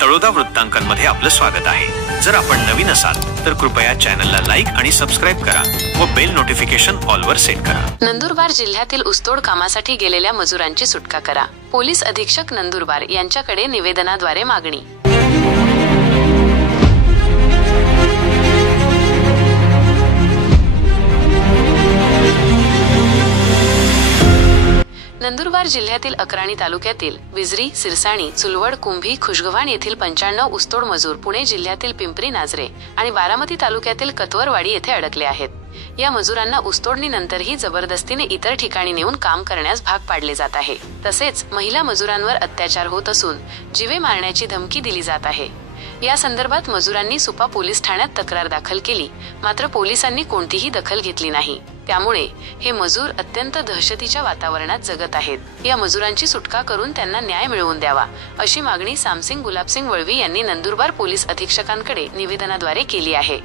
तळोदा वृत्तांकनमध्ये आपलं स्वागत आहे। जर आपण नवीन असाल तर कृपया चॅनलला लाईक आणि सबस्क्राइब करा व बेल नोटिफिकेशन ऑल वर सेट करा। नंदुरबार जिल्ह्यातील ऊसतोड कामासाठी गेलेल्या मजुरांची सुटका करा। पोलीस अधीक्षक नंदुरबार यांच्याकडे निवेदनाद्वारे मागणी। नंदुरबार जिल्ह्यातील अक्राणी तालुक्यातील विजरी, सिरसाणी, चुलवड, कुंभी, खुशगव्हाण येथील 95 ऊसतोड मजूर पुणे जिल्ह्यातील पिंपरी नाझरे आणि बारामती तालुक्यातील कतवरवाडी येथे अडकले आहेत। या मजुरांना ऊसतोडणीनंतरही जबरदस्तीने इतर ठिकाणी नेऊन काम करण्यास भाग पाडले जात आहे। तसेच महिला मजुरांवर अत्याचार होत असून जीवे मारण्याची धमकी दिली जात आहे। या संदर्भात मजुरांनी सुपा पोलीस ठाण्यात तक्रार दाखल केली, मात्र पोलिसांनी कोणतीही दखल घेतली नाही। त्यामुळे हे मजूर अत्यंत दहशतीच्या वातावरणात जगत आहेत। या मजुरांची सुटका करून त्यांना न्याय मिळवून द्यावा अशी मागणी सामसिंग गुलाबसिंग वळवी यांनी नंदुरबार पोलीस अधीक्षकांकडे निवेदनाद्वारे केली आहे।